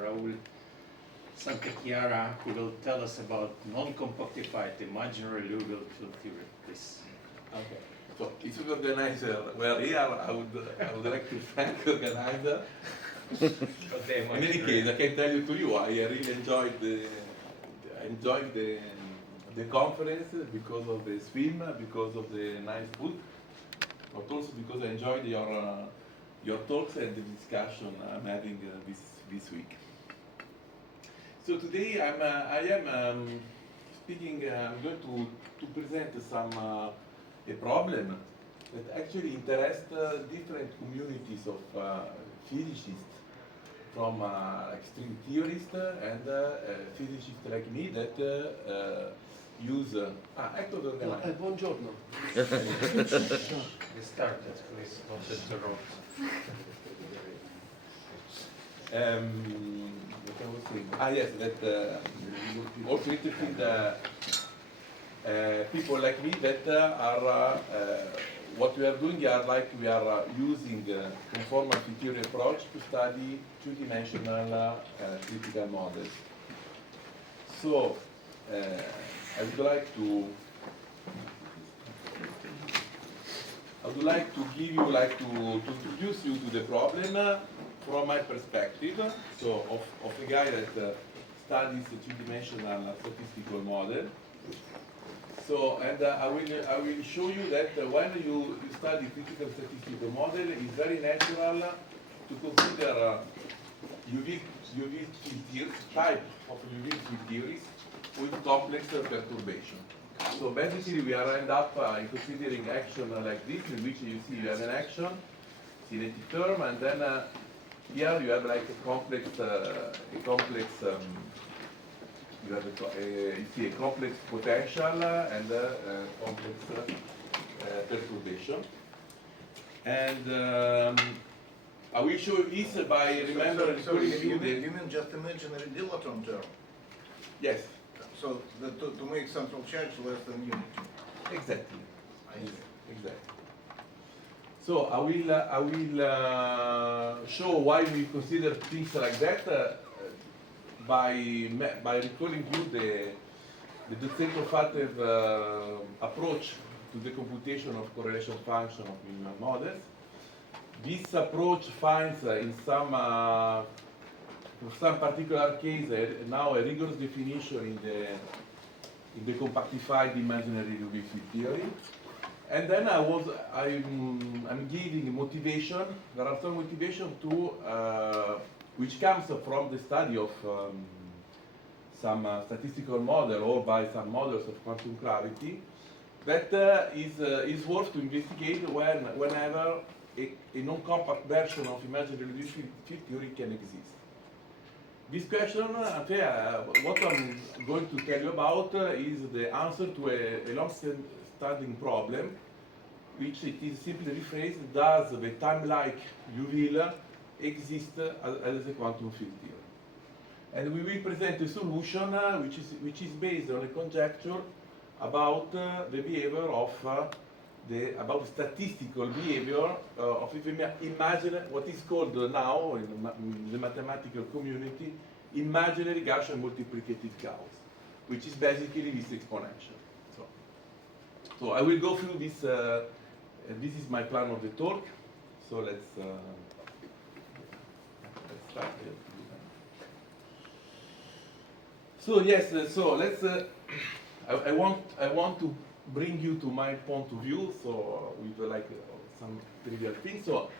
Raoul Santachiara, who will tell us about non-compactified imaginary Liouville field theory. Please. Okay. So if you organizer were here, I would like to thank the organizer. Okay, In any case, I can tell you to you, I really enjoyed the conference because of the swim, because of the nice food, but also because I enjoyed your talks and the discussion I'm having this week. So today I am speaking. I'm going to present a problem that actually interests different communities of physicists, from extreme theorists and physicists like me that use. Ecco dove vai. Buongiorno. We started, please, don't interrupt. What I was saying? Yes, that also interesting people like me that are what we are doing are like we are using conformal theory approach to study two-dimensional critical models. So I would like to give you to introduce you to the problem from my perspective. So of a guy that studies a two-dimensional statistical model. So, and I will show you that when you study critical statistical model, it's very natural to consider Liouville type of Liouville field theories with complex perturbation. So basically, we are end up in considering action like this, in which you see you have an action, kinetic term, and then here you have like a complex. You have you see a complex potential and a complex perturbation. And I will show you this by remembering. You mean just imaginary dilaton term? Yes. So to make central charge less than unity. Exactly. I see. Exactly. So I will show why we consider things like that. By recalling you the Dutzend-Fattev approach to the computation of correlation function of minimal models. This approach finds in for some particular case now a rigorous definition in the compactified imaginary Liouville field theory. And then I'm giving motivation. There are some motivation to which comes from the study of some statistical model or by some models of quantum gravity that is worth to investigate whenever a non-compact version of imaginary Liouville field theory can exist. This question, what I'm going to tell you about is the answer to a long-standing problem, which it is simply rephrased: does the time-like Liouville exist as a quantum field theory? And we will present a solution which is based on a conjecture about the behavior of about statistical behavior of imaginary, what is called now in the mathematical community, imaginary Gaussian multiplicative chaos, which is basically this exponential. So I will go through this. This is my plan of the talk. So let's start. So yes, so let's. I want to bring you to my point of view. So with like some trivial things. So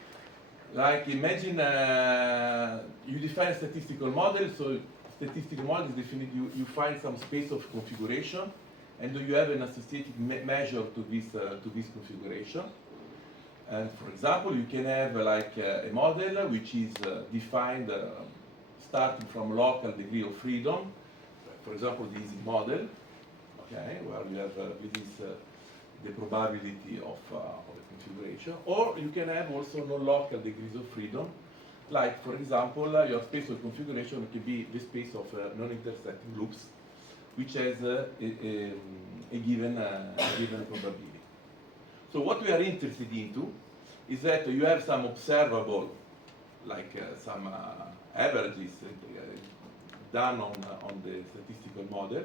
like imagine you define a statistical model. So statistical model is defined. You find some space of configuration, and you have an associated measure to this configuration. And for example, you can have like a model which is defined starting from local degree of freedom. For example, the easy model, okay, where you have this is the probability of a configuration. Or you can have also non-local degrees of freedom, like for example, your space of configuration can be the space of non-intersecting loops, which has a given probability. So what we are interested into is that you have some observable, like some averages, done on the statistical model.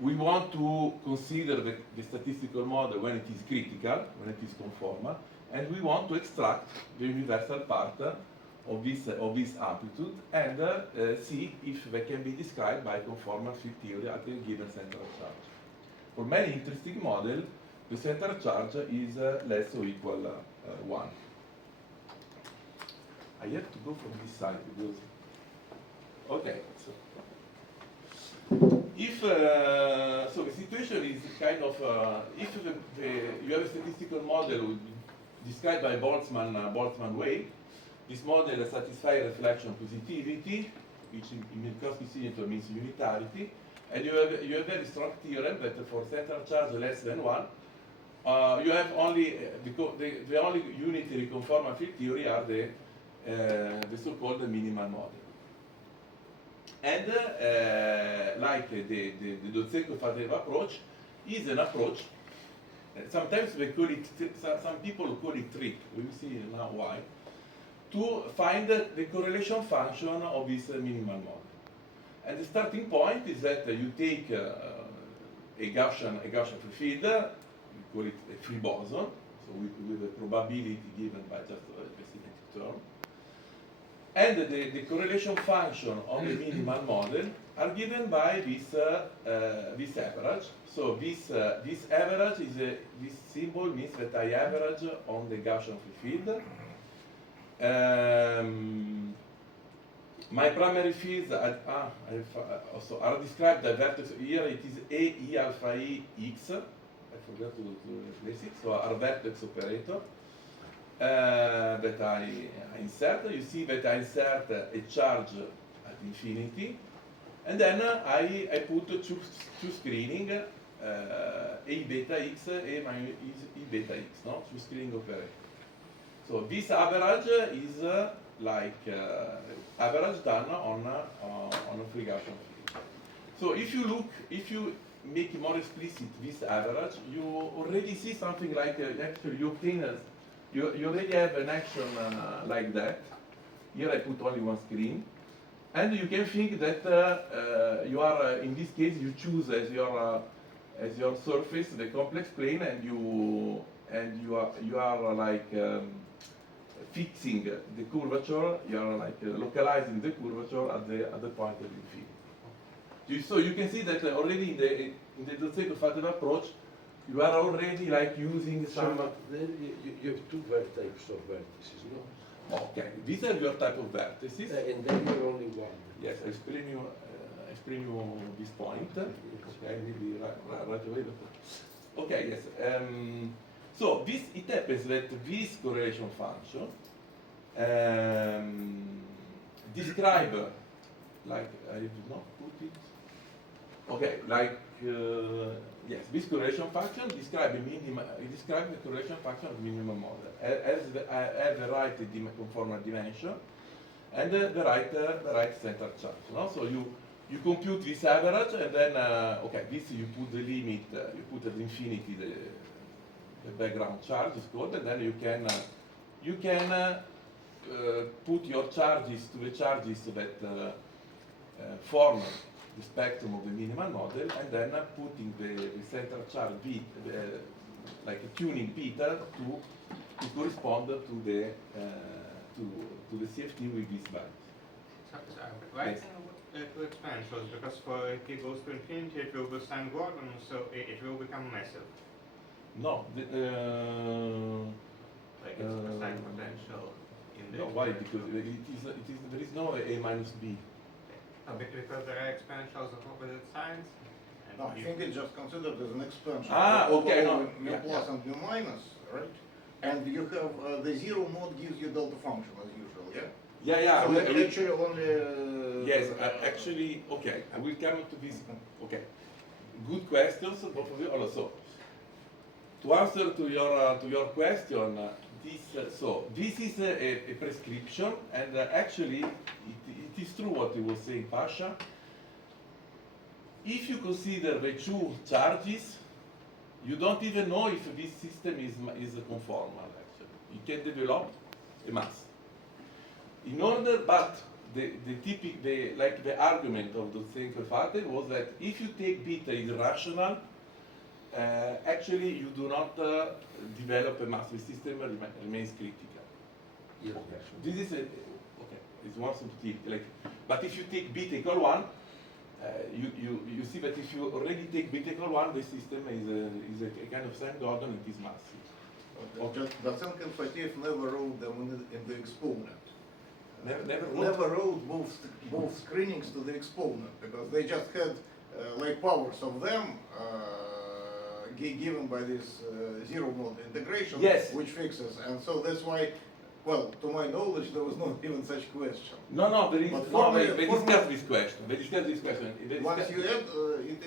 We want to consider the statistical model when it is critical, when it is conformal, and we want to extract the universal part of this amplitude and see if they can be described by conformal field theory at a given center of charge. For many interesting models, the center of charge is less or equal 1. I have to go from this side because, okay, so if so the situation is kind of if you have a statistical model described by Boltzmann way, this model satisfies reflection positivity, which in Minkowski signature means unitarity, and you have a very strong theorem that for central charge less than 1, you have only the only unitary conformal field theory are the so-called minimal model. And like the Dotsenko-Faddeev approach is an approach. Sometimes they call it. Some people call it trick. We will see now why. To find the correlation function of this minimal model. And the starting point is that you take a Gaussian free field. We call it a free boson, so with a probability given by just a symmetric term. And the correlation function of the minimal model are given by this average. So this average is this symbol means that I average on the Gaussian free field. My primary fields also are described by vertex. Here it is A E alpha E X. I forgot to replace it. So are vertex operator. That I insert. You see that I insert a charge at infinity, and then I put two screening A beta x, A minus E beta x, no? Two screening operator. So this average is like average done on a free Gaussian field. So if you make it more explicit this average, you already see something like actually you obtain you already have an action like that. Here I put only one screen. And you can think that you are, in this case, you choose as your surface the complex plane, and you are like fixing the curvature. You are like localizing the curvature at the point of the field. So you can see that already in the Dotsenko-Faddeev approach, you are already like using some. Then you have two types of vertices, no? Okay, these are your type of vertices. And then you're only one. Yes, I explain you this point. Okay, maybe right away. Okay, yes. So it happens that this correlation function describe like I did not put it. Okay, like yes, this correlation function describe the correlation function of minimum model as have the right conformal dimension and the right center charge. No? So you compute this average, and then okay, this you put the limit, you put at infinity the background charge is called, and then you can put your charges to the charges that form the spectrum of the minimal model, and then putting the central charge beta, like tuning beta to correspond to the CFT with this value. Why Yes. two exponentials? Because for if it goes to infinity, it will be Stein Gordon, so it will become massive. No, Like it's a Stein potential in the. no, why? Because there is no A minus B. No, because there are exponentials of opposite signs. And No, I think it's just considered as an expansion. Ah, okay, no. Mu Yeah, plus yeah. and mu minus, right? And you have the zero mode gives you delta function as usual, yeah? Yeah. So I will- actually only. Yes, actually, okay. I will come to this. Okay, good questions, both of you. Also, to answer to your question, this is a prescription, and actually, it is true what you were saying, Pasha. If you consider the two charges, you don't even know if this system is conformal. Actually, you can develop a mass. But the argument of the Zenker was that if you take beta is rational, actually you do not develop a massive system remains critical. Irrational. This is it's one subtlety. But if you take beta equal 1, you see that if you already take beta equal 1, the system is a kind of Saint Gordon and is massive. Just Docenko and Fatiev never wrote them in the exponent. Never wrote both screenings to the exponent because they just had like powers of them given by this zero mode integration, Yes. which fixes, and so that's why. Well, to my knowledge, there was not even such question. No, there is But no. They formally- discuss this question. They discuss this question. They Once discuss- you add,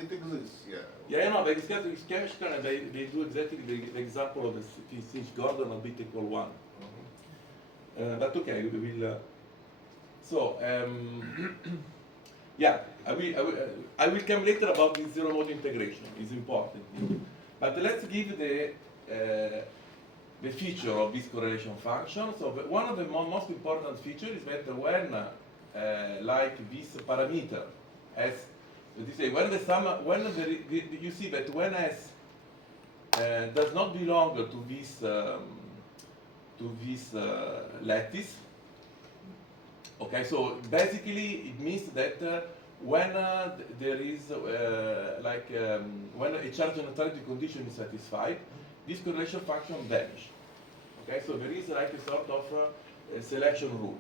it exists, yeah. Yeah, no, they discuss this question and they do exactly the example of the Finch Gordon of beta equal 1. But okay, we will. Yeah, I will come later about this zero mode integration. It's important. But let's give the feature of this correlation function. So one of the most important features is that when like this parameter as you say, when the sum, you see that when S does not belong to this lattice. Okay, so basically it means that when there is when a charge neutrality condition is satisfied, this correlation function vanishes. Okay, so there is like a sort of selection rule.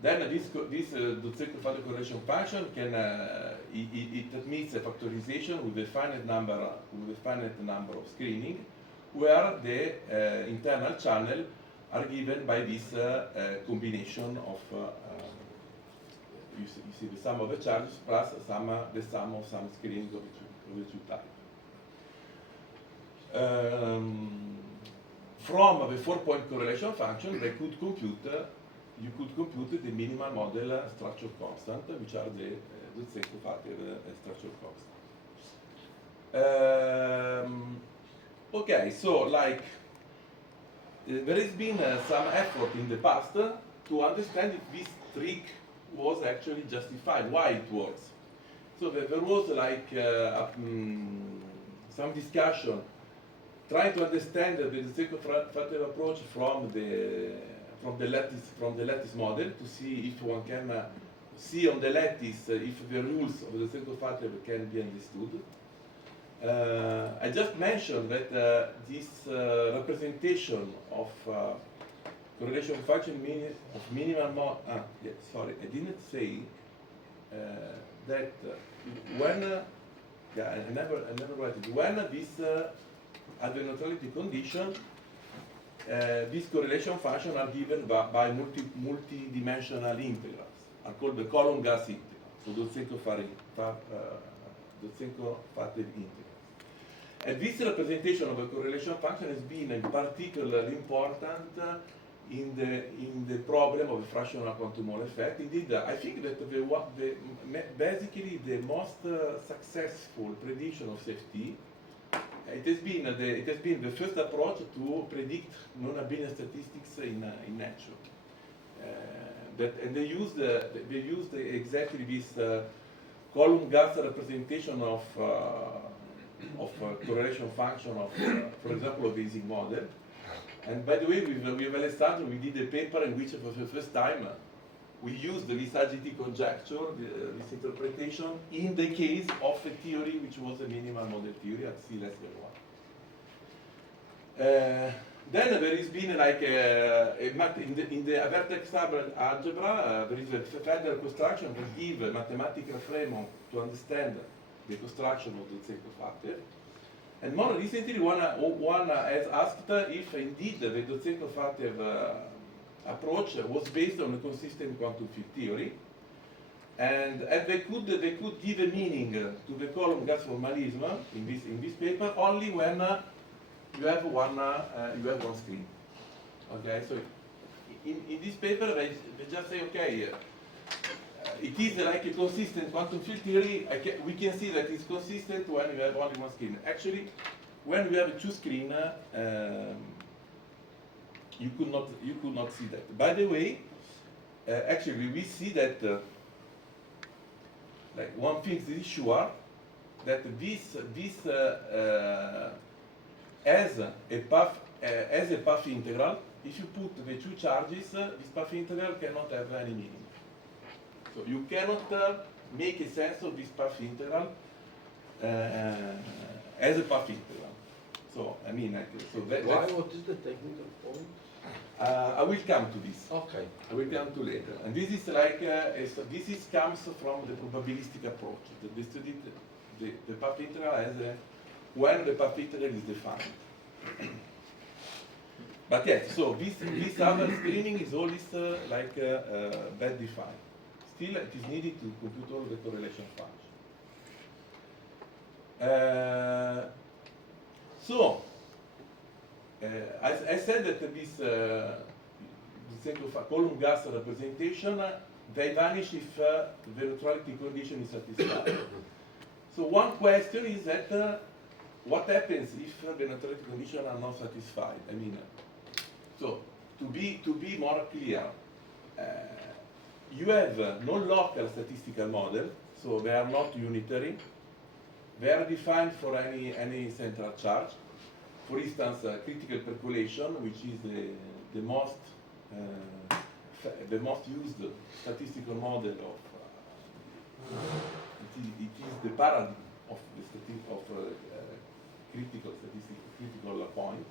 Then this Docenko correlation function can it admits a factorization with a finite number of screening, where the internal channel are given by this combination of you see the sum of the charges plus the sum of some screenings of the two types. From the 4-point correlation function, you could compute the minimal model structure constant, which are the Docenko structure constant. Okay, so like there has been some effort in the past to understand if this trick was actually justified, why it works. So there was like some discussion trying to understand the Docenko approach from the lattice model to see if one can see on the lattice if the rules of the Docenko can be understood. I just mentioned that this representation of correlation function of minimal sorry, I didn't say that when I never write it. When this at the neutrality condition, these correlation functions are given by multi-dimensional integrals, are called the column gas integrals, so Docenko-Fatiev integrals. And this representation of a correlation function has been particularly important in the problem of a fractional quantum Hall effect. Indeed, I think that basically the most successful prediction of safety, it has been the first approach to predict non-abelian statistics in nature. And they used exactly this column gas representation of correlation function of, for example, a Ising model. And by the way, with Alessandro, we did a paper in which, for the first time, we used this AGT conjecture, this interpretation, in the case of a theory which was a minimal model theory at C less than 1. Then there has been like in the vertex algebra, there is a further construction that gives a mathematical framework to understand the construction of the Docenko-Fatiev. And more recently, one has asked if indeed the Docenko-Fatiev approach was based on a consistent quantum field theory, and they could give a meaning to the column gas formalism in this paper only when you have one screen. Okay, so in this paper they just say, okay, it is like a consistent quantum field theory. We can see that it's consistent when you have only one screen. Actually, when we have two screen, you could not see that. By the way, actually we see that like one thing is sure, that this as a path integral, if you put the two charges, this path integral cannot have any meaning. So you cannot make a sense of this path integral as a path integral. So I mean, so Why? What is the technical point? I will come to this. Okay. I will come to later. And this is like this is comes from the probabilistic approach. They studied the path integral as when the path integral is defined. But yes, so this other screening is always bad defined. Still, it is needed to compute all the correlation functions. I said that this sake of a column gas representation, they vanish if the neutrality condition is satisfied. So one question is that what happens if the neutrality conditions are not satisfied? I mean, so to be more clear, you have no local statistical model, so they are not unitary. They are defined for any central charge. For instance, critical percolation, which is the most used statistical model of it is the paradigm of the critical point.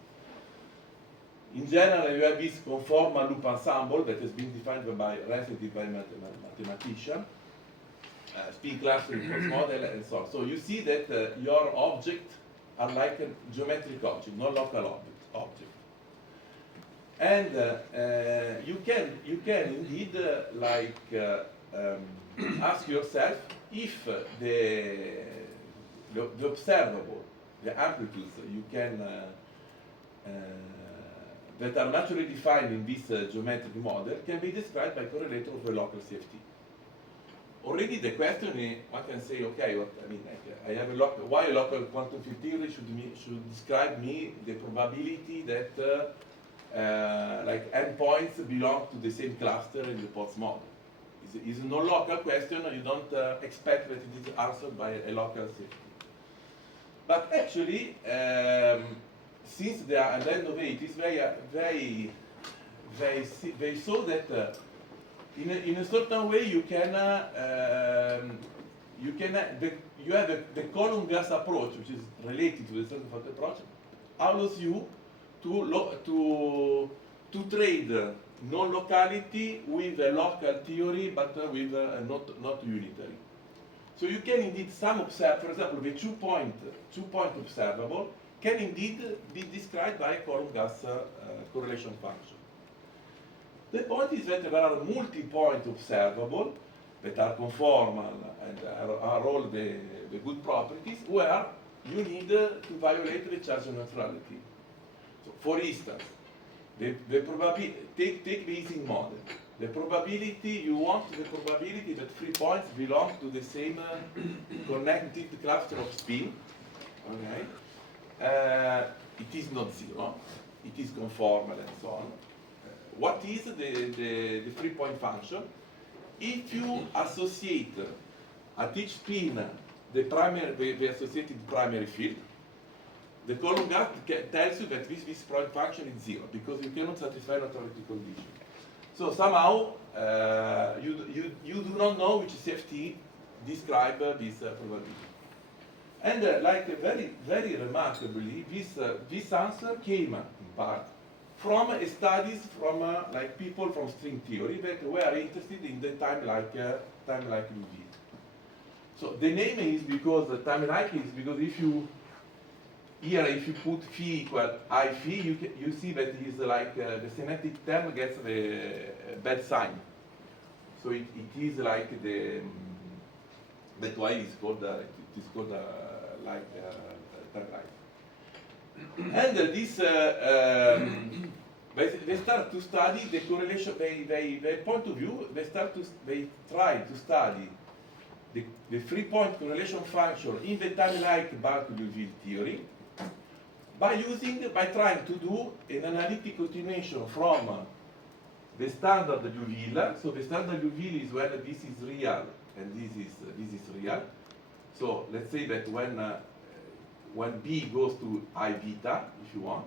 In general, you have this conformal loop ensemble that has been defined recently by mathematician, spin clustering postmodel, and so on. So you see that your objects are like a geometric object, not local object. And you can indeed ask yourself if the observable, the amplitudes you can that are naturally defined in this geometric model can be described by correlator of a local CFT. Already the question is, one can say, okay, I have why a local quantum field theory should describe me the probability that endpoints belong to the same cluster in the Potts model. It's a non-local question, you don't expect that it is answered by a local CFT. But actually, since they are at the end of it, they saw that in a certain way you have the column gas approach, which is related to the central fault approach, allows you to trade non-locality with a local theory, but with not unitary. So you can indeed observe, for example, the two-point observable can indeed be described by a column gas correlation function. The point is that there are multi-point observable that are conformal and are all the good properties where you need to violate the charge neutrality. So, for instance, the probability, take the Ising model. The probability, you want the probability that 3 points belong to the same connected cluster of spin. Okay? It is not zero, it is conformal and so on. What is the 3-point function? If you associate at each spin the associated primary field, the column gas tells you that this point function is zero because you cannot satisfy neutrality condition. So somehow you do not know which CFT describe this probability. And very remarkably, this answer came in part from studies from people from string theory that were interested in the time-like Liouville. So the name is because the time-like is because if you put phi equal I phi, you see that it is like the semantic term gets the bad sign. So it is like that's why it is called time-like. And this they start to study the correlation. Their point of view. They try to study the 3-point correlation function in the time-like Liouville theory. by trying to do an analytic continuation from the standard Liouville. So the standard Liouville is when this is real and this is real. So let's say that when B goes to I beta, if you want,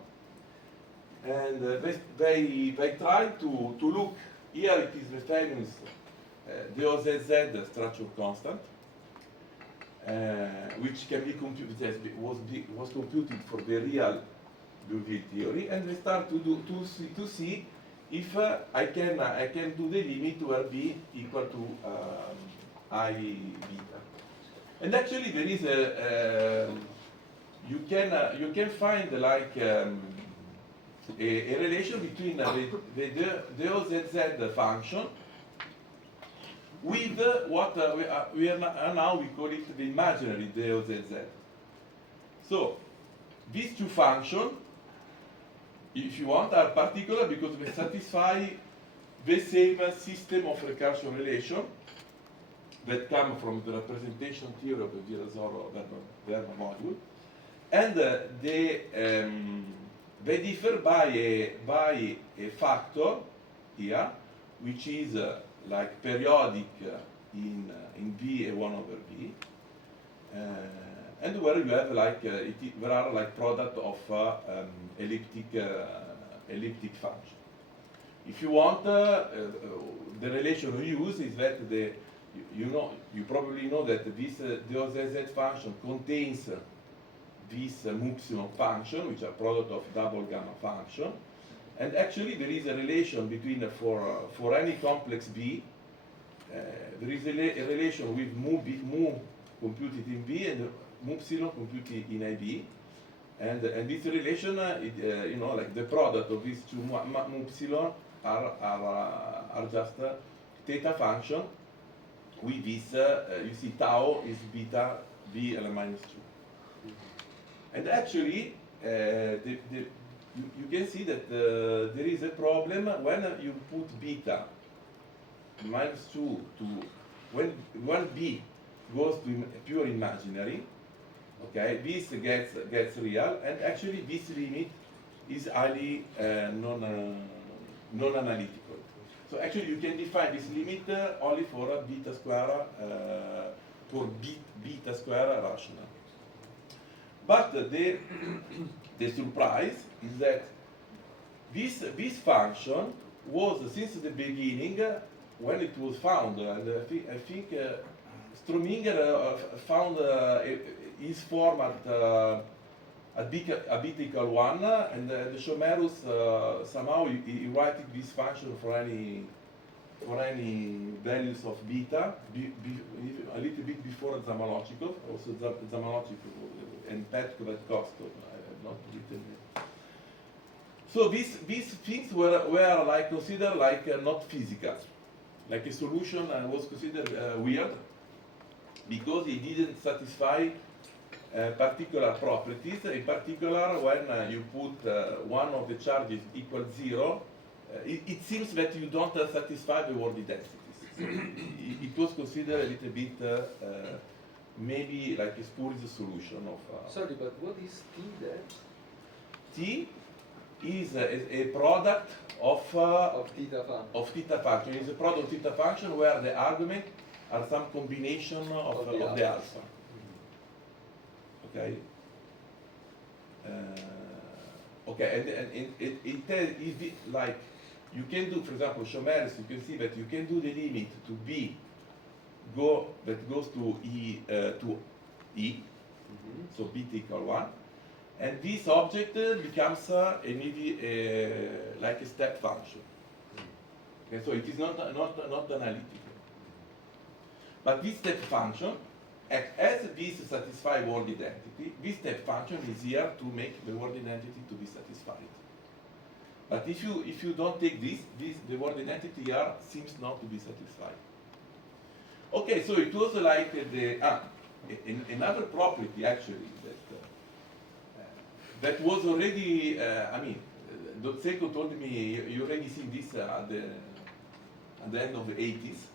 and they try to look. Here it is the famous DOZZ structure constant, which can be computed, was computed for the real Liouville theory, and they start to see if I can do the limit where B equal to I beta. And actually there is you can find like a relation between the DOZZ function with what we are now we call it the imaginary DOZZ. So these two functions, if you want, are particular because they satisfy the same system of recursion relation that come from the representation theory of the Virasoro-Verma module, and they differ by a factor here, which is like periodic in B a 1 over B, and where you have like there are like product of elliptic function. If you want, the relation we use is that you probably know that this DOZZ function contains this epsilon function, which are product of double gamma function, and actually there is a relation between for any complex B, there is a relation with mu computed in B and mu epsilon computed in IB, and this relation, like the product of these two mu epsilon are just theta function with this, you see tau is beta B L minus 2. And actually, you can see that there is a problem when you put beta minus 2 to, when B goes to pure imaginary, okay, this gets real, and actually this limit is highly non-analytical. So actually you can define this limit only for a beta square, beta square rational. But the surprise is that this function was since the beginning, when it was found, and I think Strominger found his format a beta equal 1, and the Schomerus somehow he wrote this function for any values of beta, a little bit before Zamolodchikov, also Zamolodchikov and Petkovic-Kostov, I have not written it. So these things were like considered like not physical, like a solution was considered weird because it didn't satisfy particular properties. In particular, when you put one of the charges equals 0, it seems that you don't satisfy the Wardy densities. So it was considered a little bit maybe like a spurious solution of. Sorry, but what is T there? T is a product of theta function. Of theta function. It's a product of theta function where the argument are some combination of the alpha. Okay. Okay, and it like you can do, for example, Schomerus. You can see that you can do the limit to B that goes to E so beta equal 1, and this object becomes like a step function. Okay, so it is not analytical, but this step function, as this satisfies word identity, this step function is here to make the word identity to be satisfied. But if you don't take this the word identity here seems not to be satisfied. Okay, so it was like another property actually that was already. I mean, Dotseco told me you already seen this at the end of the 80s,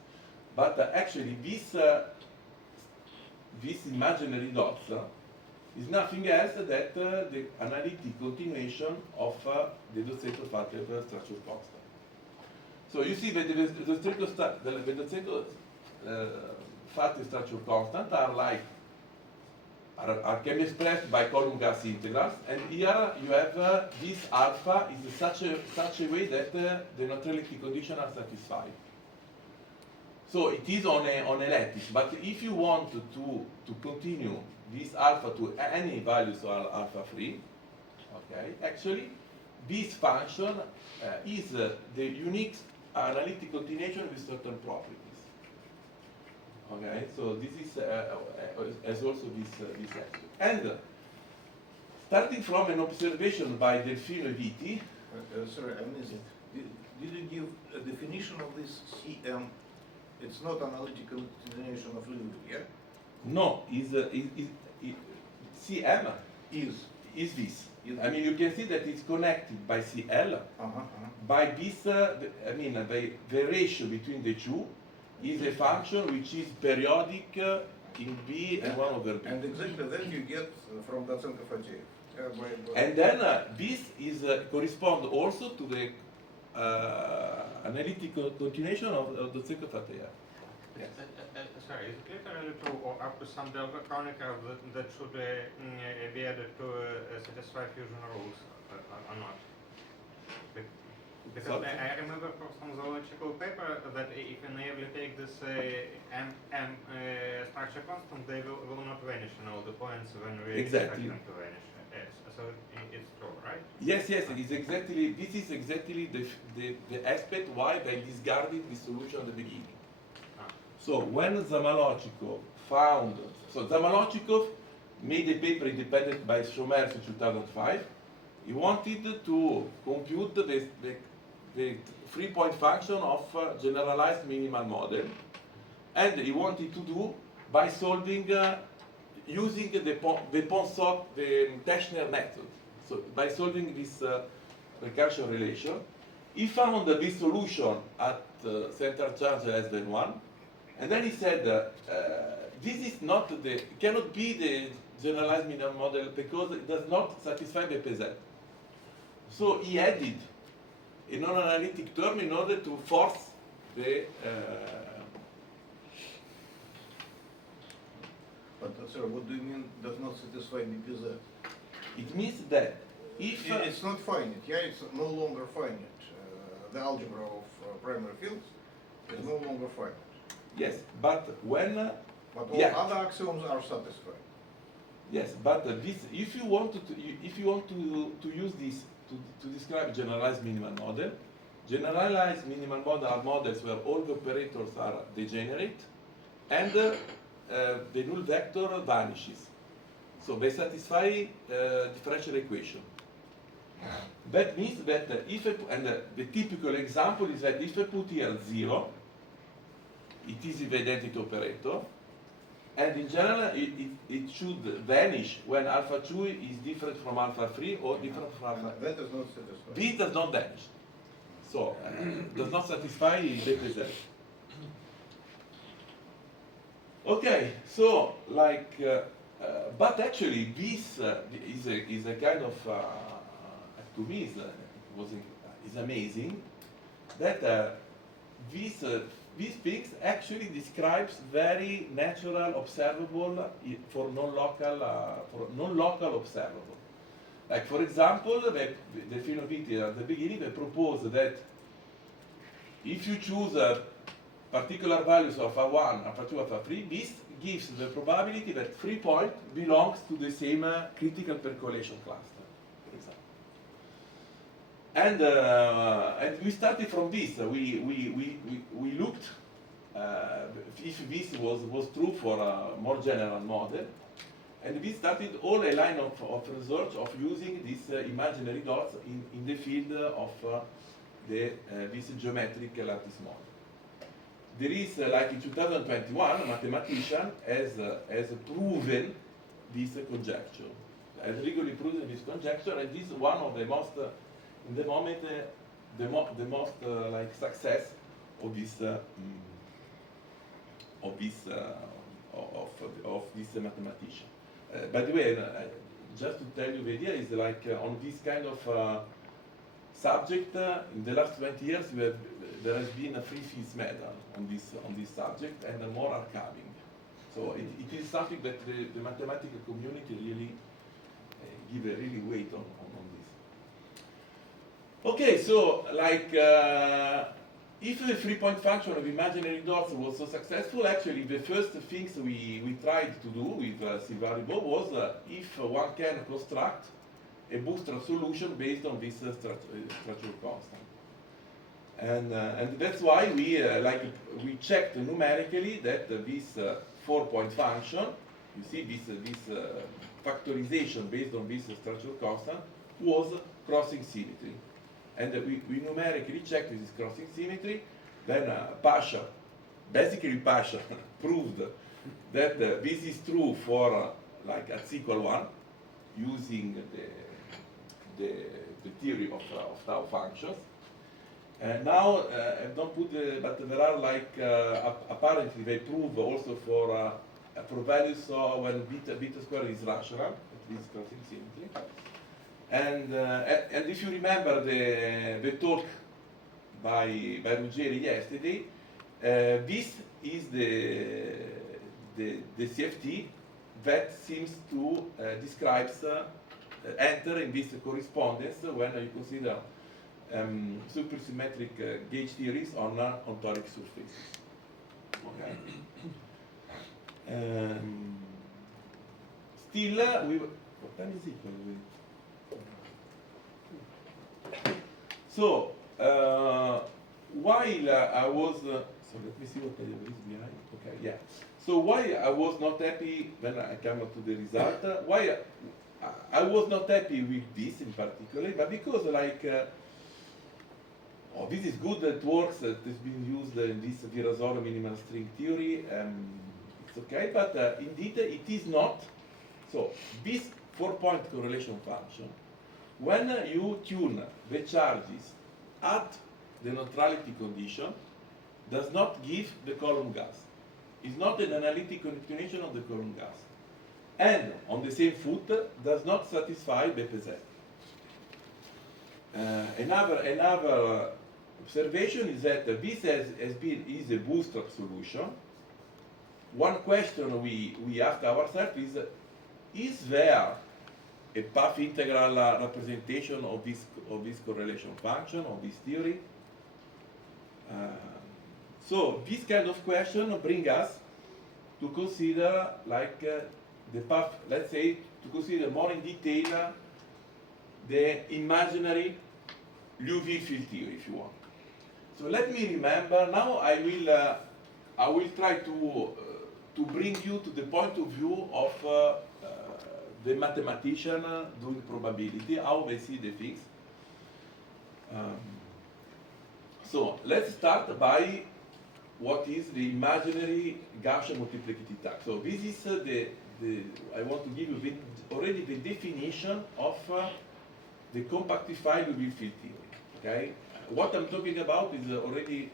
but actually this imaginary dots is nothing else that the analytic continuation of the Doszetto-Fatlev structure constant. So you see that the Doszetto-Fatlev structure constant can be expressed by column gas integrals, and here you have this alpha is such a way that the neutrality conditions are satisfied. So it is on a lattice, but if you want to continue this alpha to any values of alpha free, okay, actually this function is the unique analytic continuation with certain properties. Okay, so this is as also this aspect. And starting from an observation by Delfino Viti. Sorry, I missed it. Did you give a definition of this CM? It's not analytical continuation of Liouville, yeah? No, CM Is. this. Is I mean, you can see that it's connected by CL by this. The ratio between the two is a function which is periodic in B and 1 over B. And exactly then you get from Santachiara. And then this is correspond also to the analytical continuation of the Santachiara. Yes. Sorry, is it literally true or up to some delta chronicle that should be added to satisfy fusion rules or not? Because Sorry? I remember from some zoological paper that if you naively take this structure constant, they will not vanish in all the points when we expect Exactly. them to vanish. Yes, so it's true, right? Yes, it is exactly. This is exactly the aspect why they discarded the solution at the beginning. So when Zamolodchikov found, so Zamolodchikov made a paper independent by Chomers in 2005. He wanted to compute the 3-point function of generalized minimal model, and he wanted to do by solving using the Teschner method. So by solving this recursion relation, he found this solution at center charge less than 1. And then he said, this is not cannot be the generalized minimum model because it does not satisfy the PZ. So he added a non-analytic term in order to force the. But sir, what do you mean does not satisfy BPZ? It means that if It's not finite, yeah, it's no longer finite. The algebra of primary fields is no longer finite. yes, but when But all Yeah. other axioms are satisfied. yes, but this if you want to use this to describe generalized minimal model, generalized minimal model are models where all the operators are degenerate, and the null vector vanishes. So they satisfy differential equation. That means that if I put, and the typical example is that if I put here 0, it is the identity operator, and in general it should vanish when alpha 2 is different from alpha 3 or different from alpha. And that is not satisfied. This does not vanish. So does not satisfy the present. Okay, so like, but actually this is a kind of to me is amazing that these things actually describes very natural observable for non-local observable. Like for example, the Finoviti at the beginning they propose that if you choose particular values of A1, A2, A3, this gives the probability that 3 point belongs to the same critical percolation cluster, for example. And we started from this. We looked if this was true for a more general model, and we started all a line of research of using these imaginary dots in the field of this geometric lattice model. There is, like in 2021, a mathematician has proven this conjecture, has rigorously proven this conjecture, and this is one of the most, in the moment, the most like success of this mathematician. By the way, just to tell you, the idea is like on this kind of subject, in the last 20 years, there has been a free fees medal on this subject, and more are coming. So it is something that the mathematical community really give a really weight on this. Okay, so like if the 3-point function of imaginary dots was so successful, actually the first things we tried to do with C-variable was if one can construct a bootstrap solution based on this structural constant. And that's why we checked numerically that this 4-point function, you see this factorization based on this structural constant, was crossing symmetry. And we numerically checked this crossing symmetry. Then Pasha, basically Pasha, proved that this is true for like x equal 1 using the theory of tau functions. Now, I don't put but there are like, apparently they prove also for values when beta square is rational, at least crossing symmetry. And if you remember the talk by Ruggeri yesterday, this is the CFT that seems to describes enter in this correspondence when you consider supersymmetric gauge theories on toric surfaces. Okay. Still, what time is it? So, while I was, so let me see what there is behind. Okay, yeah. So why I was not happy when I came to the result? Why I was not happy with this in particular, but because like, oh, this is good, that works, that has been used in this Virasoro minimal string theory. It's okay, but indeed it is not. So this 4-point correlation function, when you tune the charges at the neutrality condition, does not give the column gas. It's not an analytic continuation of the column gas. And on the same foot, does not satisfy BPZ. Another observation is that this is a bootstrap solution. One question we ask ourselves is there a path integral representation of this correlation function, of this theory? So this kind of question bring us to consider like the path, let's say, to consider more in detail the imaginary Liouville field theory, if you want. So let me remember, now I will try to bring you to the point of view of the mathematician doing probability, how they see the things. So let's start by what is the imaginary Gaussian multiplicative tax. So this is I want to give you already the definition of the compactified Liouville field theory. Okay, what I'm talking about is already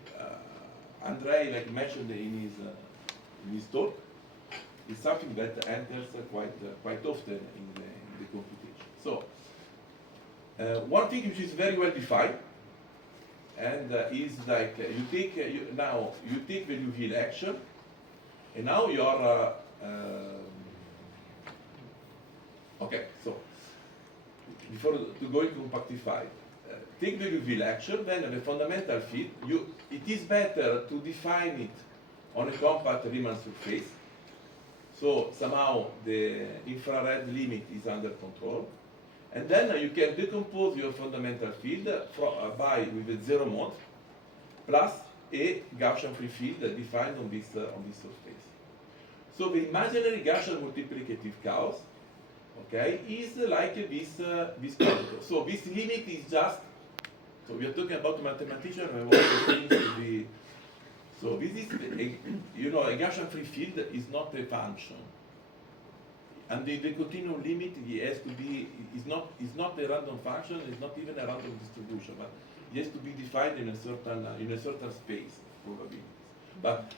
Andrei like mentioned in his talk. Is something that enters quite often in the computation. So one thing which is very well defined, and is like you take the Liouville action, and now you are okay. So before to go into compactified, take the Liouville action, then the fundamental field. It is better to define it on a compact Riemann surface. So somehow the infrared limit is under control, and then you can decompose your fundamental field with a zero mode plus a Gaussian free field defined on this surface. So the imaginary Gaussian multiplicative chaos, okay, is like this contour. So this limit is just. So we are talking about mathematician. I want things to be. So this is, a Gaussian free field is not a function, and the continuum limit has to be is not a random function. It's not even a random distribution, but it has to be defined in a certain space of probabilities. But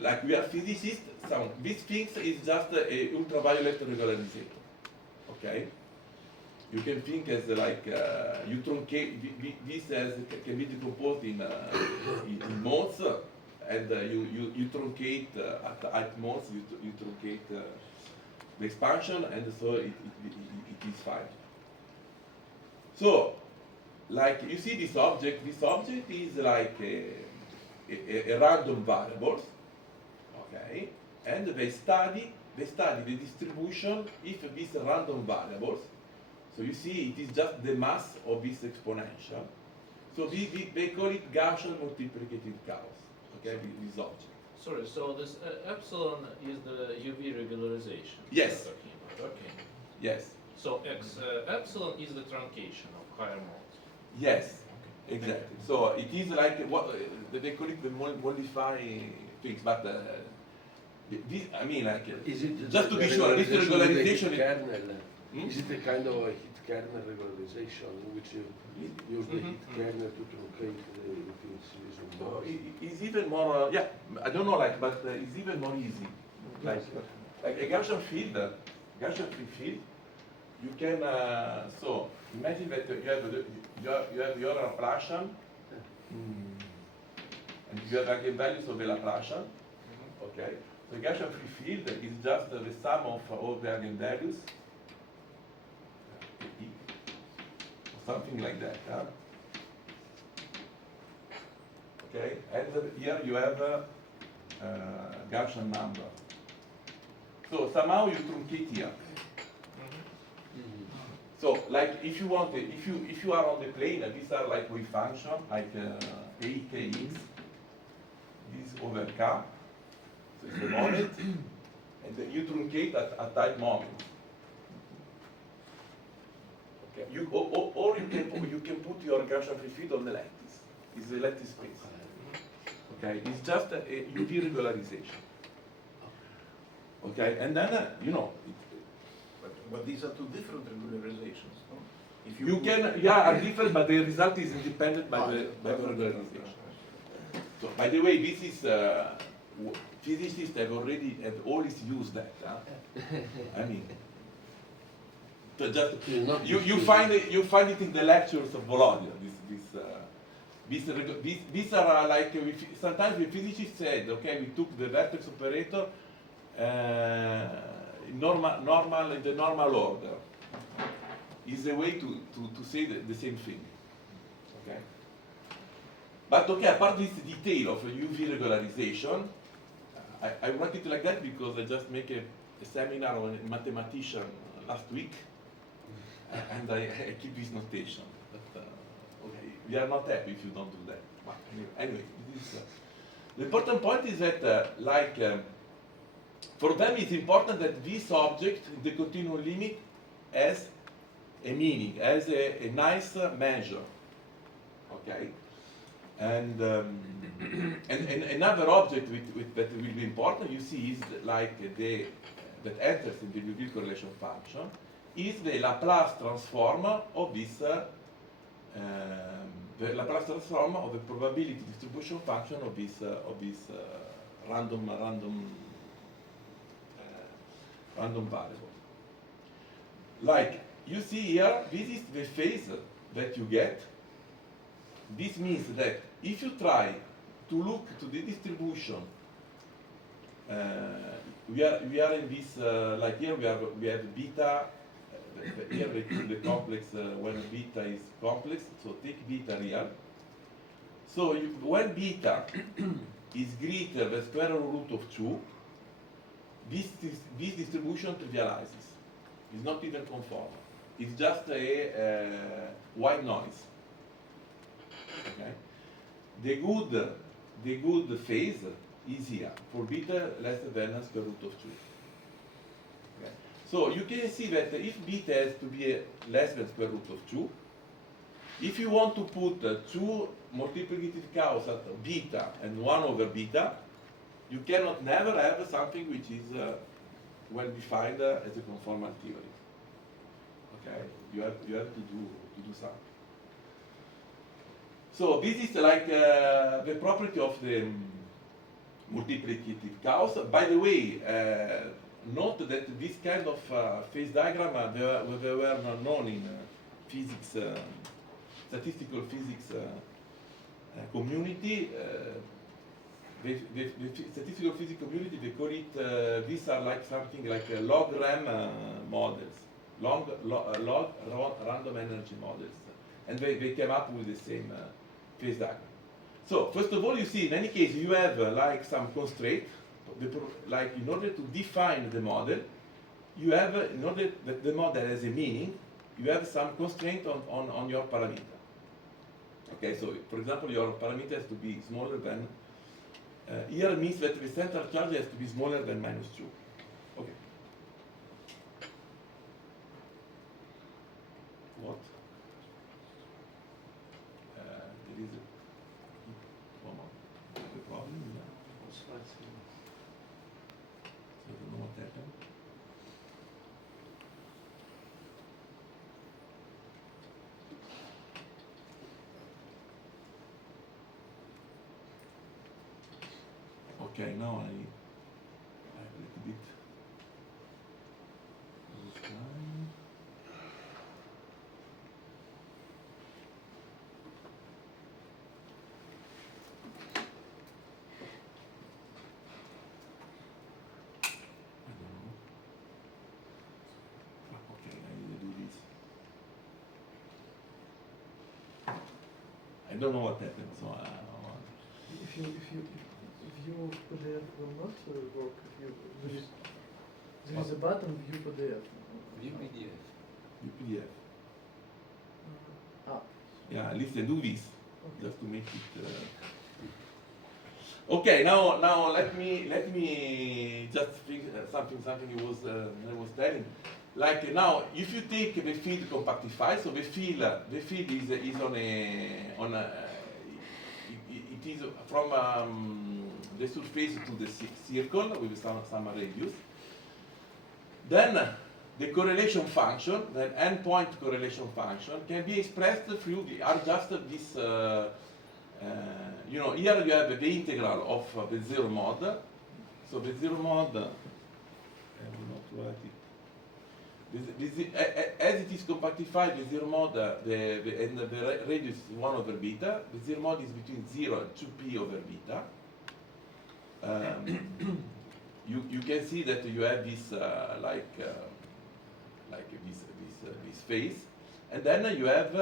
like we are physicists, so this thing is just a ultraviolet regularizer. Okay? You can think as like you truncate this as can be decomposed in modes, and you truncate at modes. You truncate the expansion, and so it is fine. So, like you see this object is like a random variables, okay, and they study the distribution if these random variables. So you see, it is just the mass of this exponential. So they call it Gaussian multiplicative chaos. Okay, this object. Sorry, so this epsilon is the UV regularization? Yes. We're talking about. Okay. Yes. So epsilon is the truncation of higher modes. Yes. Exactly. So it is like what they call it the modifying things, but this, I mean, like Is it just to be sure, this regularization. with the heat kernel? Hmm? Is it a kind of a heat kernel regularization in which you use the heat kernel to truncate the infinities of So modes? it's even more, yeah, I don't know, like, but it's even more easy. Like a Gaussian field, Gaussian free field, you can, so imagine that you have your Laplacian, and you have eigenvalues of the Laplacian, okay? So Gaussian free field is just the sum of all the eigenvalues, or something like that, huh? Okay, and here you have a Gaussian number. So somehow you truncate here. So like if you want, if you are on the plane, these are like wave function, like a kx, this over k, so it's the moment, and then you truncate at that moment. Okay, or you can put your Gaussian free field on the lattice. It's the lattice space. Okay, it's just a UV regularization. Okay, and then you know. But these are two different regularizations, no? If You can, yeah, are different, but the result is independent by the regularization. So, by the way, this is physicists have always used that. Huh? I mean, so just you find it in the lectures of Bologna. These are like sometimes the physicists said, okay, we took the vertex operator. In the normal order is a way to say the same thing. Okay. But okay, apart this detail of a UV regularization, I wrote it like that because I just make a seminar on a mathematician last week, and I keep this notation. But okay, we are not happy if you don't do that. But anyway, this is, the important point is that for them, it's important that this object, the continuum limit, has a meaning, has a nice measure. Okay, and another object that will be important, you see, is like that enters in the Liouville correlation function, is the Laplace transform of this the Laplace transform of the probability distribution function of this random variable. Like you see here, this is the phase that you get. This means that if you try to look to the distribution, we are in this like here we have beta. Here the complex when beta is complex. So take beta real. So when beta is greater than square root of 2. This distribution trivializes. It's not even conformal. It's just a white noise. Okay. The good phase is here for beta less than square root of 2. Okay. So you can see that if beta has to be less than square root of 2, if you want to put 2 multiplicative chaos at beta and 1 over beta, you cannot never have something which is well defined as a conformal theory. Okay, you have to do something. So this is like the property of the multiplicative chaos. By the way, note that this kind of phase diagram they were not known in physics, statistical physics community. The statistical physics community, they call it, these are like something like log RAM models, log random energy models. And they came up with the same phase diagram. So first of all, you see, in any case, you have like some constraint, like in order to define the model, you have, in order that the model has a meaning, you have some constraint on your parameter. Okay, so for example, your parameter has to be smaller than, here means that the central charge has to be smaller than -2. Okay. What? There is a problem. Yeah. I don't know what happened. Okay, now I have a little bit of time. I don't know. Okay, I need to do this. I don't know what happened, so If your PDF will not work, there is a button view PDF. View PDF. UPDF. Ah, Yeah, listen, do this okay. just to make it. Okay, now let me just think something I was telling. Like now, if you take the field compactified, so the field is on a it is from the surface to the circle with some radius. Then the correlation function, the endpoint correlation function, can be expressed through just this. You know, here you have the integral of the zero mod. So the zero mod, I will not write it. As it is compactified, the zero mod, and the radius is 1 over beta. The zero mod is between 0 and 2p over beta. You can see that you have this this phase, and then you have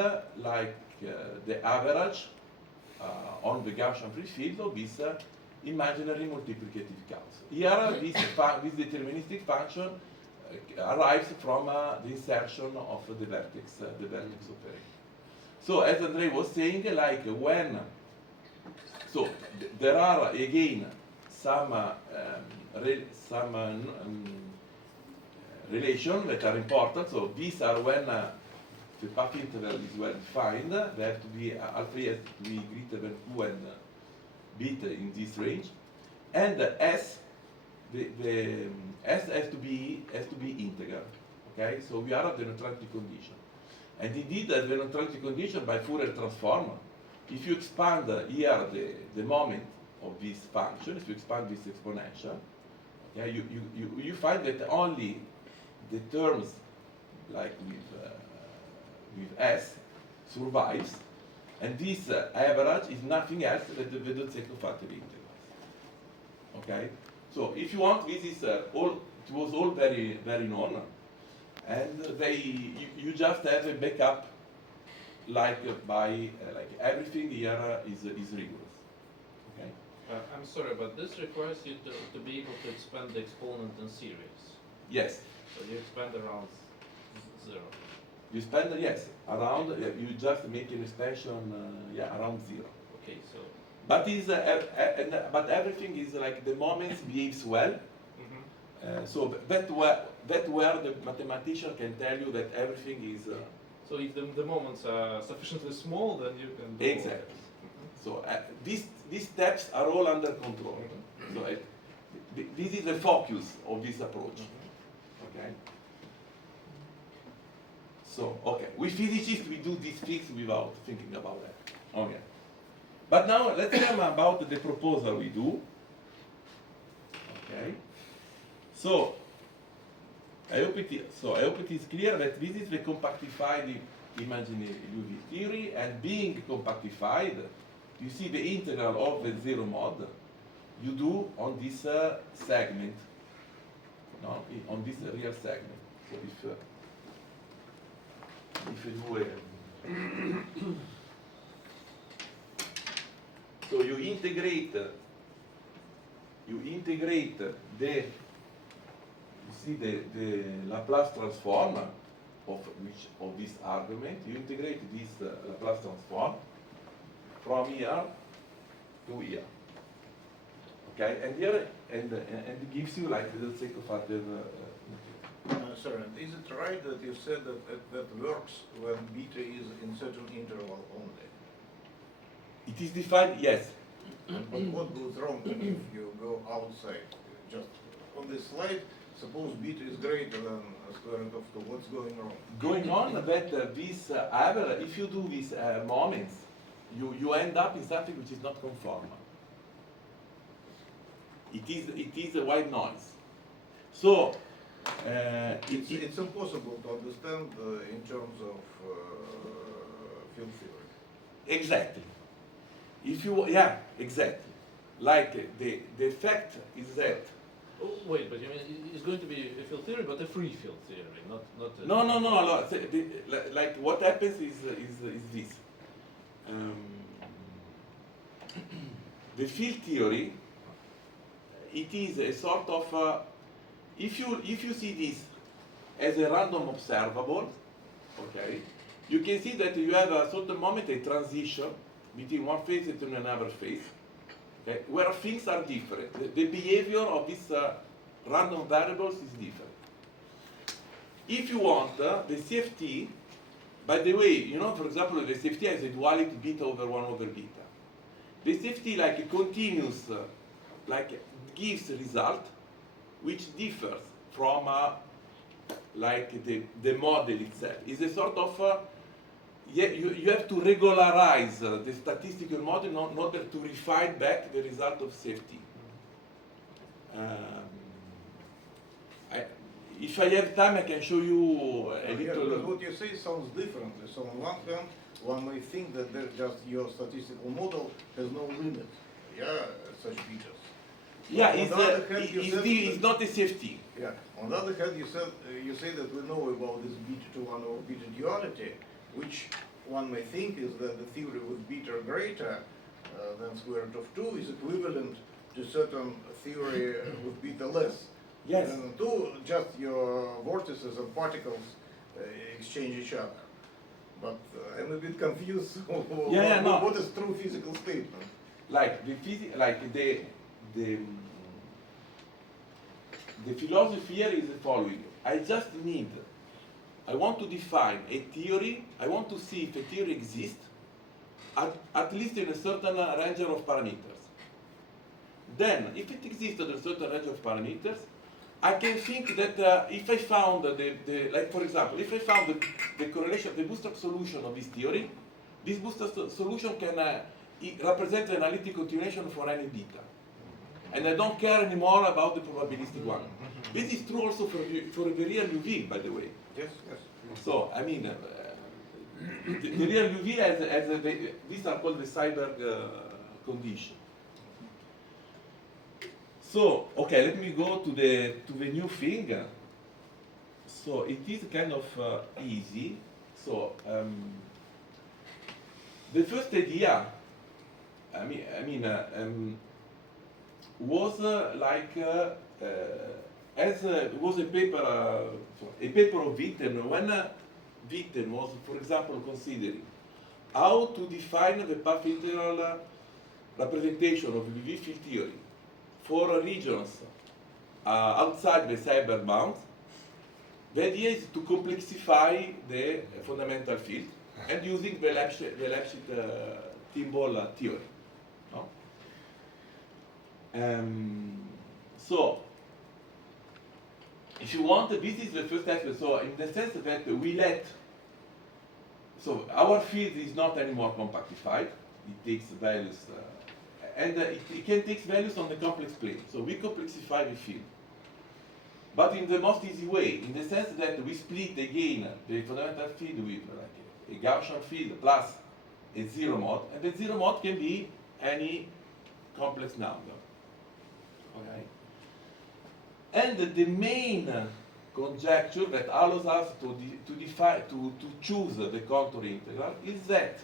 the average on the Gaussian free field of this imaginary multiplicative chaos. Here, this deterministic function arrives from the insertion of the vertex operator. So as Andrei was saying, like when, so there are again some relations that are important. So these are when the path interval is well defined. They have to be alpha has to be greater than 2 and beta in this range, and S. The S has to be integral. Okay, so we are at the neutrality condition, and indeed at the neutrality condition by Fourier transform, if you expand here the moment of this function, if you expand this exponential, okay, you find that only the terms like with S survives, and this average is nothing else than the Vedot-Sekov-Fateli integrals. Okay. So if you want, this is all. It was all very known, and you just have a backup, like everything here is rigorous. Okay. I'm sorry, but this requires you to be able to expand the exponent in series. Yes. So you expand around 0. You spend around. You just make an extension around 0. Okay, so. But but everything is like the moments behaves well. So that where the mathematician can tell you that everything is. So if the moments are sufficiently small, then you can. Do Exactly. So these steps are all under control. So this is the focus of this approach. Okay. So okay, we physicists we do these things without thinking about that. Okay. But now let's come about the proposal we do. Okay. So I hope it is clear that this is the compactified imaginary Liouville theory, and being compactified, you see the integral of the zero mod you do on this segment, no, on this real segment. So if you do so you integrate the, you see the Laplace transform of this argument. You integrate this Laplace transform from here to here. Okay, and here and it gives you like the sake of other. Sorry, is it right that you said that works when beta is in certain interval only? It is defined, yes. But what goes wrong if you go outside? Just on this slide, suppose beta is greater than square root of 2. What's going wrong? Going on that this if you do these moments, you end up in something which is not conformal. It is a white noise. So It's impossible to understand in terms of field theory. exactly. If you exactly. Like the effect is that. Oh, wait, but you mean it's going to be a field theory, but a free field theory, not a No. Like what happens is this. The field theory, it is a sort of if you see this as a random observable, okay, you can see that you have a certain moment a transition between one phase and another phase, okay, where things are different. The behavior of these random variables is different. If you want the CFT, by the way, you know, for example, the CFT has a duality beta over 1 over beta. The CFT like continues, like gives a result which differs from like the model itself. It's a sort of you have to regularize the statistical model in order to refine back the result of CFT. If I have time, I can show you a Yeah, little. but what you say sounds differently. So on one hand, one may think that just your statistical model has no limit. Yeah, such features. Yeah, On the other hand, you said it's not a CFT. Yeah. On the other hand, you say that we know about this beta to 1 over beta duality, which one may think is that the theory with beta greater than square root of 2 is equivalent to certain theory with beta less. Yes. And 2, just your vortices and particles exchange each other. But I'm a bit confused. What is true physical statement? Like the philosophy here is the following. I want to define a theory. I want to see if a theory exists, at least in a certain range of parameters. Then, if it exists in a certain range of parameters, I can think that if I found like for example, if I found the correlation, the bootstrap solution of this theory, this bootstrap solution can represent the analytic continuation for any beta. And I don't care anymore about the probabilistic one. This is true also for the real Liouville, by the way. Yes. So, I mean, the real Liouville has these are called the Seiberg condition. So, okay, let me go to the new thing. So it is kind of easy. So the first idea, was was a paper of Witten when Witten was, for example, considering how to define the path integral representation of Liouville field theory for regions outside the Seiberg bounds. The idea is to complexify the fundamental field and using the Leibniz-Timball theory. No? So, if you want, this is the first aspect. So, in the sense that so our field is not anymore compactified. It takes values it can take values on the complex plane. So we complexify the field. But in the most easy way, in the sense that we split again the fundamental field with like a Gaussian field plus a zero mode, and the zero mode can be any complex number. Okay? And the main conjecture that allows us to choose the contour integral is that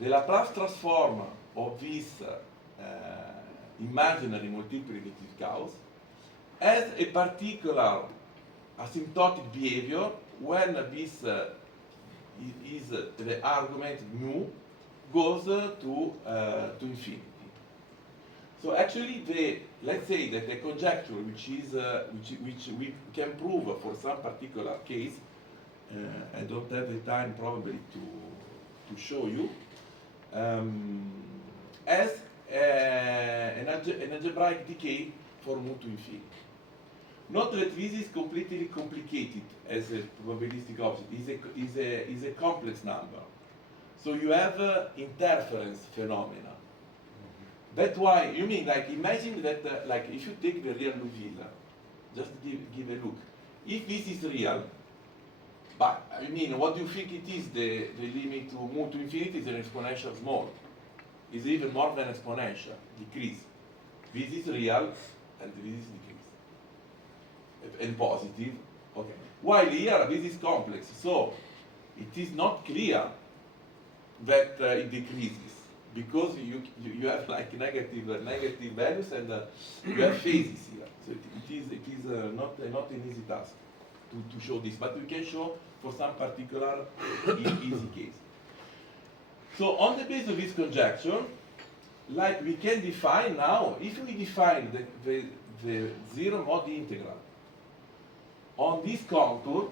the Laplace transform of this imaginary multiplicative cause has a particular asymptotic behavior when this is the argument mu goes to infinity. So actually, let's say that the conjecture, which we can prove for some particular case, I don't have the time probably to show you, has an algebraic decay for mu to infinity. Not that this is completely complicated as a probabilistic object. Is a complex number. So you have interference phenomena. That's why you mean like imagine that like if you take the real Liouville, just give a look. If this is real, but I mean what do you think it is the limit to mu to infinity is an exponential small. Is even more than exponential, decrease. This is real and this is decrease. And positive. Okay. While here this is complex, so it is not clear that it decreases because you have like negative values and you have phases here. So it is not an easy task to show this, but we can show for some particular easy case. So on the basis of this conjecture, like we can define now, if we define the zero mode integral on this contour,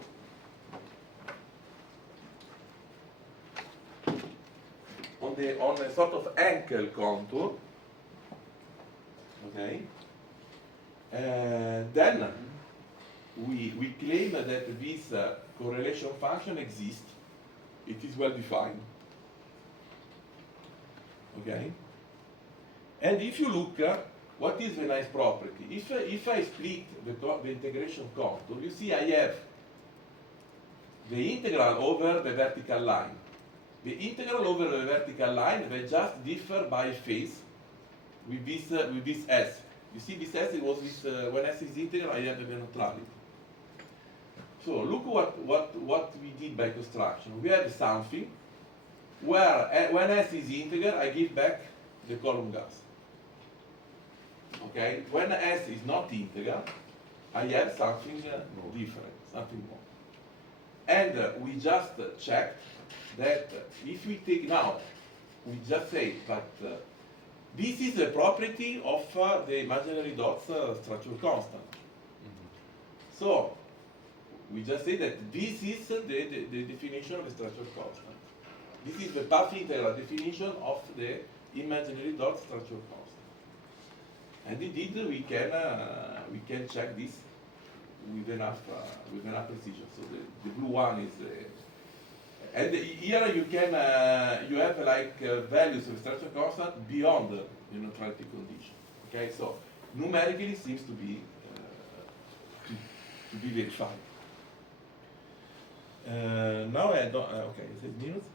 on a sort of Henkel contour, okay, then we claim that this correlation function exists. It is well defined. Okay, and if you look, what is the nice property? If I split the integration contour, you see I have the integral over the vertical line. The integral over the vertical line, they just differ by phase with this s. You see this s, it was this, when s is integral, I have the neutrality. So look what we did by construction. We have something where when s is integer, I give back the column gas. Okay, when s is not integer, I have something different, something more. And we just checked that if we take now, we just say that this is a property of the imaginary dots structure constant. So we just say that this is the definition of the structure constant. This is the path integral definition of the imaginary dot structure constant. And indeed, we can check this with enough precision. So the blue one is, and here you can you have like values of structure constant beyond the neutrality condition. Okay, so numerically it seems to be verified. Now I don't. Okay, it says minutes.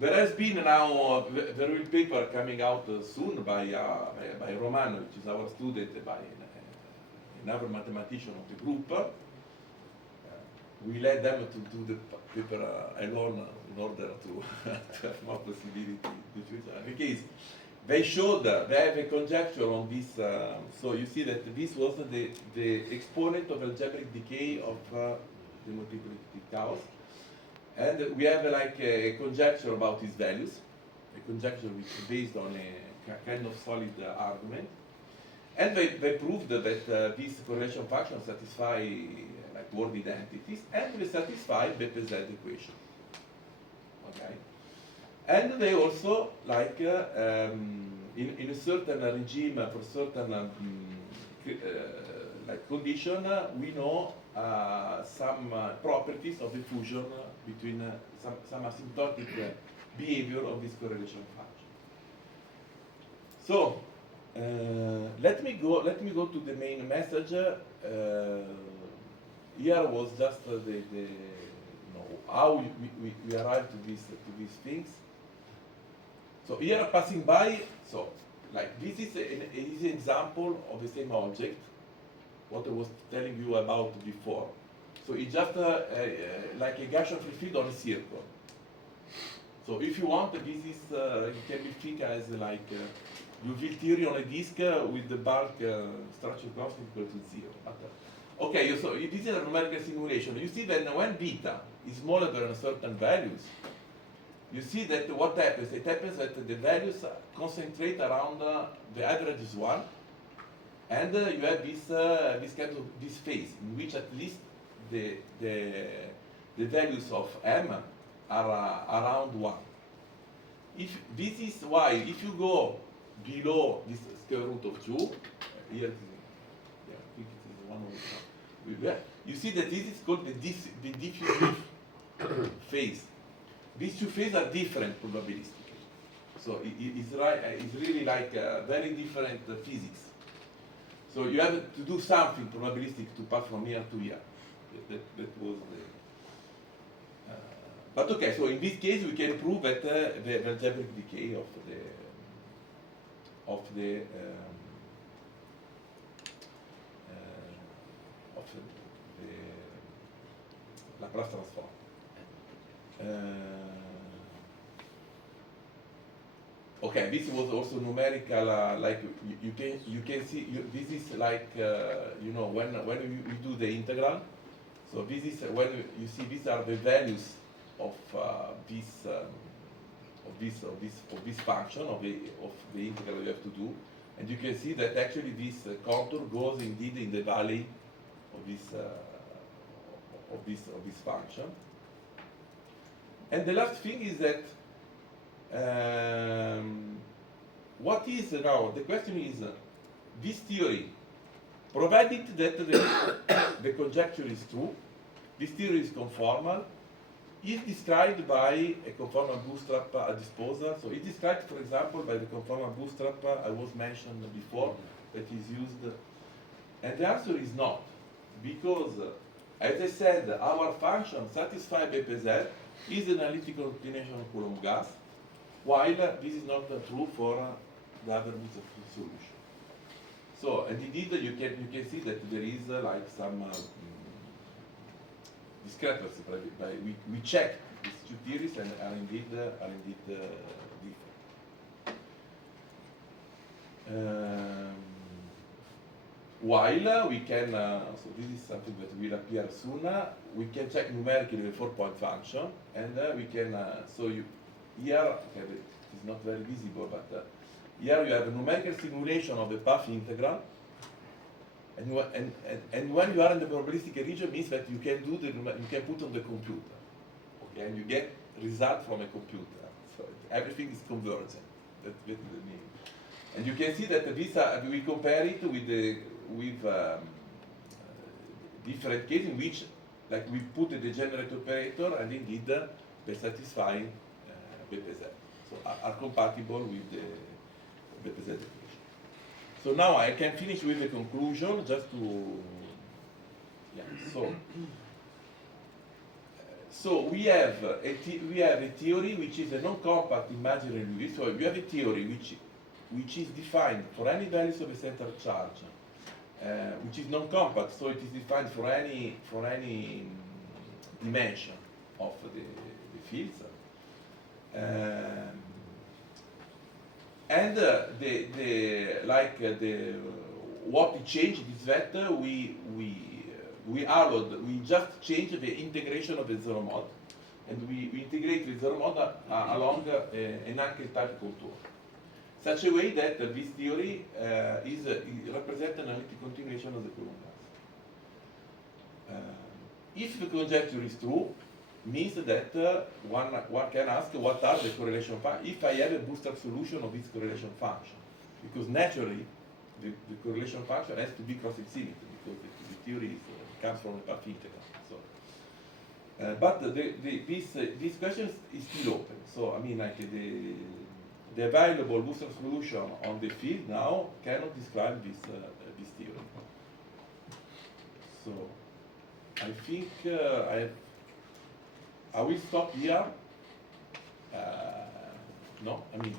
There has been now there will be paper coming out soon by Romano, which is our student, by another mathematician of the group. We let them to do the paper alone in order to have more possibility in the future. In any case, they showed they have a conjecture on this. So you see that this was the exponent of algebraic decay of the multiplicative chaos. And we have like a conjecture about its values, a conjecture which is based on a kind of solid argument. And they proved that these correlation functions satisfy like word identities, and they satisfy BPZ equation. Okay, and they also like in a certain regime for certain like condition, we know some properties of the fusion between some asymptotic behavior of this correlation function. So let me go to the main message. Here was just the you know, how we arrived to these things. So here passing by, so like this is an easy example of the same object, what I was telling you about before. So it's just like a Gaussian free field on a circle. So if you want, this is it can be think as like Liouville theory on a disk with the bulk structure constant equal to 0. Okay, so this is a numerical simulation. You see that when beta is smaller than certain values, you see that what happens? It happens that the values concentrate around the average is 1, and you have this kind of this phase in which at least the values of m are around 1. If this is why if you go below this square root of 2, here it is, yeah, I think it is 1 over 1. You see that this is called the diffusive phase. These two phases are different probabilistically. So it's really like very different physics. So you have to do something probabilistic to pass from here to here. That was the. But okay, so in this case we can prove that the algebraic decay of the Laplace transform. Okay, this was also numerical. Like you can see this is like you know when we do the integral. So this is when you see these are the values of this function of the integral you have to do, and you can see that actually this contour goes indeed in the valley of this function. And the last thing is that what is now the question is this theory, provided that the conjecture is true, this theory is conformal, is described by a conformal bootstrap at disposal. So it's described, for example, by the conformal bootstrap I was mentioned before that is used, and the answer is not, because as I said, our function satisfy BPZ is an analytical inclination of Coulomb gas, while this is not true for the other Bootstrap solution. So, and indeed you can see that there is like some discrepancy. We check these two theories and are indeed different. While we can, so this is something that will appear soon, we can check numerically the 4-point function, and we can, so you, here, okay, it is not very visible, but here you have a numerical simulation of the path integral, and when you are in the probabilistic region means that you can do you can put on the computer, okay, and you get result from a computer, so everything is convergent. That's the meaning. And you can see that this, we compare it with different cases in which, like, we put the degenerate operator and indeed they satisfy BPZ. So are compatible with the BPZ equation. So now I can finish with the conclusion just to, yeah, so we have a theory which is a non-compact imaginary Liouville. So we have a theory which is defined for any values of a central charge, which is non-compact, so it is defined for any dimension of the fields. And what we changed is that we just changed the integration of the zero mod, and we integrate the zero mod along an anchor type contour, such a way that this theory represents an analytic continuation of the Coulomb gas. If the conjecture is true, means that one can ask what are the correlation functions if I have a bootstrap solution of this correlation function, because naturally the correlation function has to be cross-exhibit, because the theory comes from a path integral. So, but this question is still open. So I mean, like the available booster solution on the field now cannot describe this theory. So I think I will stop here. No, I mean,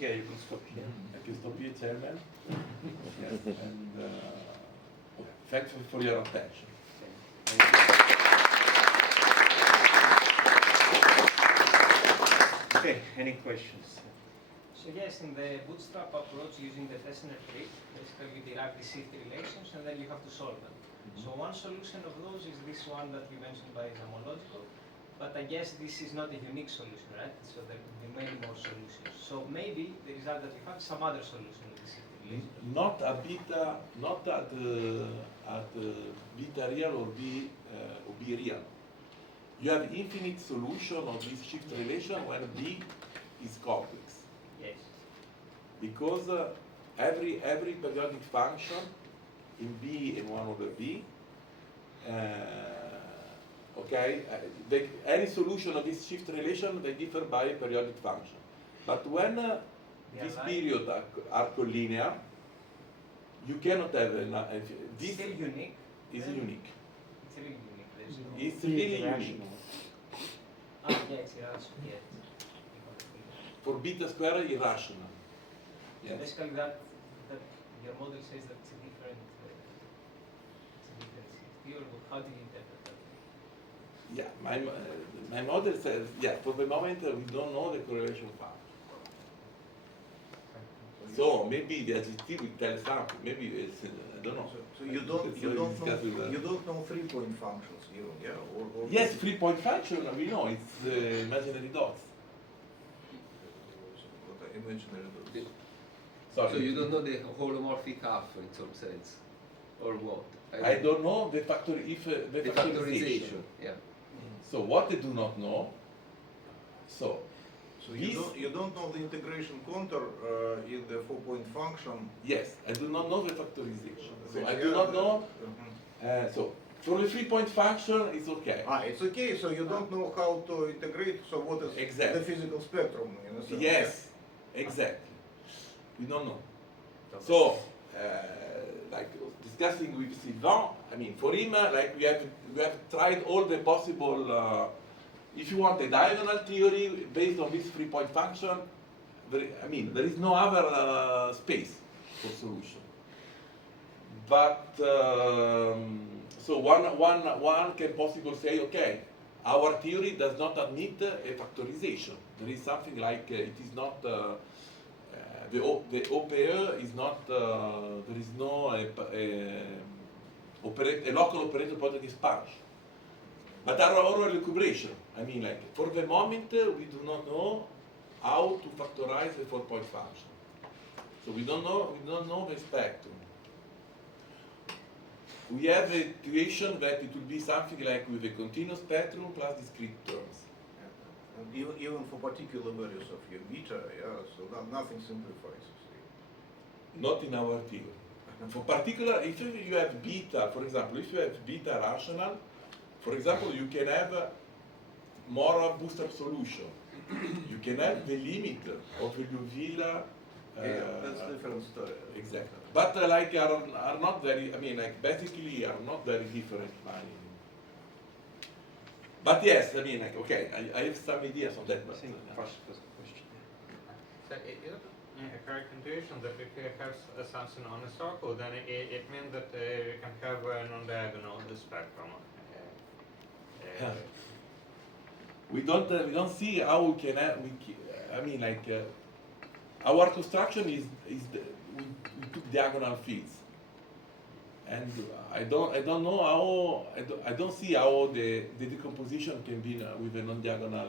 Yeah, you can stop here. I can stop here, Chairman. Yes, and okay. Thanks for your attention. Okay, any questions? So yes, in the bootstrap approach using the Tessiner tree, basically you derive the shift relations and then you have to solve them. So one solution of those is this one that you mentioned by homological, but I guess this is not a unique solution, right? So there could be many more solutions. So maybe the result that you have is some other solution of the shift relation. Not at beta real or b real. You have infinite solution of this shift relation when b is complex. Yes. Because every periodic function in b and 1 over b, any solution of this shift relation, they differ by a periodic function. But when these periods are collinear, you cannot have this Still unique. is then unique. It's really unique. There's no. It's really unique. Ah, yeah, it's irrational. Yeah. For beta square, irrational. So Yes. basically that your model says that it's a different theory. How do you interpret that? Yeah, my model says, yeah, for the moment we don't know the correlation factor. So maybe the adjective will tell something. Maybe it's, I don't know. So you don't Discuss with know 3-point functions even, yeah? Or Yes, 3-point function, we know, it's imaginary dots. What are imaginary dots? Sorry. So you don't know the holomorphic half in some sense, or what? I don't know the the factorization. Yeah. So what I do not know, so You don't know the integration contour in the 4-point function. yes, I do not know the factorization. So I Yeah, do not know, Mhm. so for the 3-point function, it's okay. It's okay, so you don't know how to integrate, so what is Exactly. the physical spectrum in a sense? Yes, exactly. We don't know. So, like discussing with Sylvain, I mean, for him, like we have tried all the possible. If you want a diagonal theory based on this 3-point function, there is no other space for solution. But so one can possibly say, okay, our theory does not admit a factorization. There is something like it is not. The OPE is not, there is no a local operator product expansion. But there are oral equilibration. I mean, like, for the moment, we do not know how to factorize the 4-point function. So we don't know the spectrum. We have a situation that it will be something like with a continuous spectrum plus discrete terms. And even for particular values of your beta, yeah, so nothing simplifies. Not in our theory. For particular, if you have beta, for example, if you have beta rational, for example, you can have more bootstrap solution. You can have the limit of the Liouville. That's a different story. Exactly. But like are not very. I mean, like basically are not very different. But yes, I mean, like okay, I have some ideas on that. I But think first question. So is it a correct intuition that if you have something on a circle, then it means that you can have a non-diagonal on the spectrum? we don't see how we can have. I mean, like our construction is we took diagonal fields, and I don't know how I don't see how the decomposition can be with a non-diagonal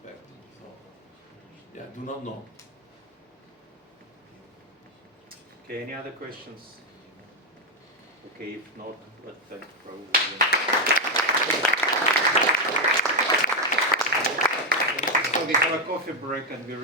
spectrum. So yeah, do not know. Okay, any other questions? Okay, if not, let's thank Raoul. So we have a coffee break and we